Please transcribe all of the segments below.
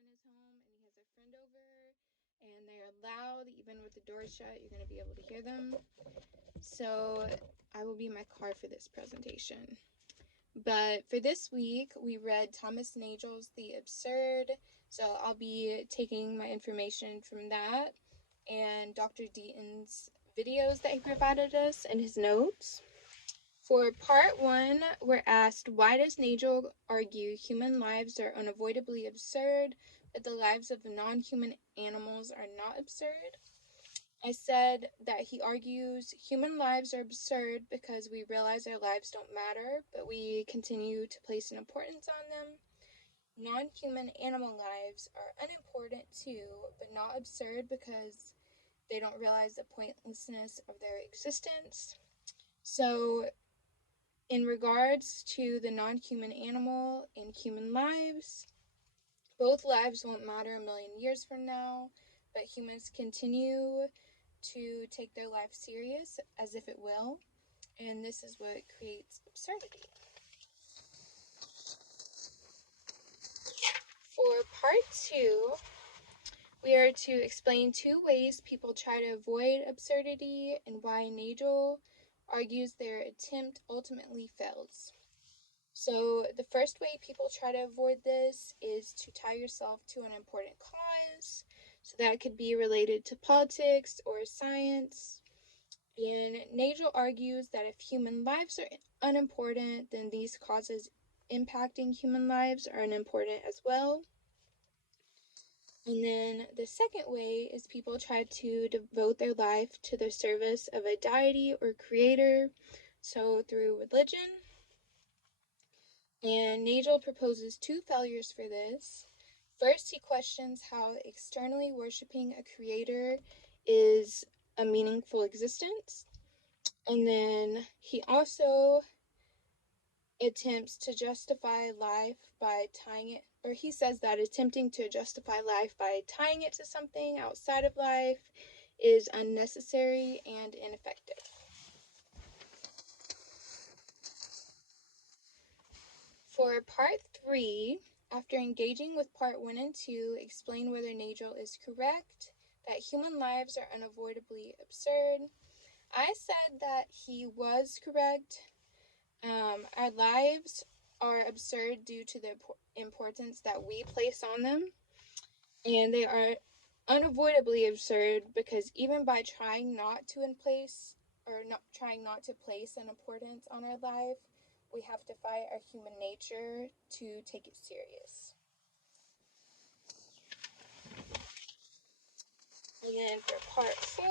in his home and he has a friend over and they are loud. Even with the door shut, you're going to be able to hear them. So I will be in my car for this presentation. But for this week, we read Thomas Nagel's The Absurd. So I'll be taking my information from that and Dr. Deaton's videos that he provided us and his notes. For part 1, we're asked, why does Nagel argue human lives are unavoidably absurd, but the lives of non-human animals are not absurd? I said that he argues human lives are absurd because we realize our lives don't matter, but we continue to place an importance on them. Non-human animal lives are unimportant too, but not absurd because they don't realize the pointlessness of their existence. So in regards to the non-human animal and human lives, both lives won't matter a million years from now, but humans continue to take their life serious as if it will, and this is what creates absurdity. For part 2, we are to explain 2 ways people try to avoid absurdity and why Nagel argues their attempt ultimately fails. So the first way people try to avoid this is to tie yourself to an important cause. So that could be related to politics or science. And Nagel argues that if human lives are unimportant, then these causes impacting human lives are unimportant as well. And then the second way is people try to devote their life to the service of a deity or creator, so through religion. And Nagel proposes 2 failures for this. First, he questions how externally worshiping a creator is a meaningful existence. And then he also attempts to justify life by tying it, or he says that attempting to justify life by tying it to something outside of life is unnecessary and ineffective. For part 3, after engaging with part 1 and 2, explain whether Nagel is correct, that human lives are unavoidably absurd. I said that he was correct. Our lives are absurd due to the importance that we place on them, and they are unavoidably absurd because even by trying not to place an importance on our life, we have to fight our human nature to take it serious. And then for part 4,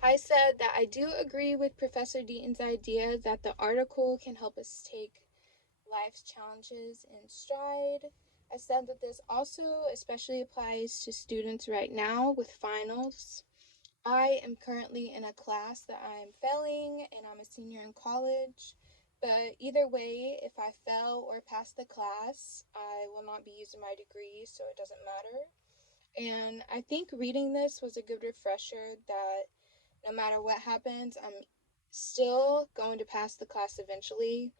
I said that I do agree with Professor Deaton's idea that the article can help us take life's challenges in stride. I said that this also especially applies to students right now with finals. I am currently in a class that I am failing, and I'm a senior in college. But either way, if I fail or pass the class, I will not be using my degree, so it doesn't matter. And I think reading this was a good refresher that no matter what happens, I'm still going to pass the class eventually.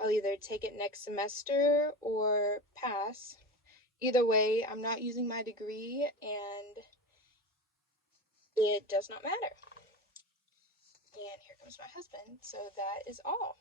I'll either take it next semester or pass. Either way, I'm not using my degree, and it does not matter. And here comes my husband, so that is all.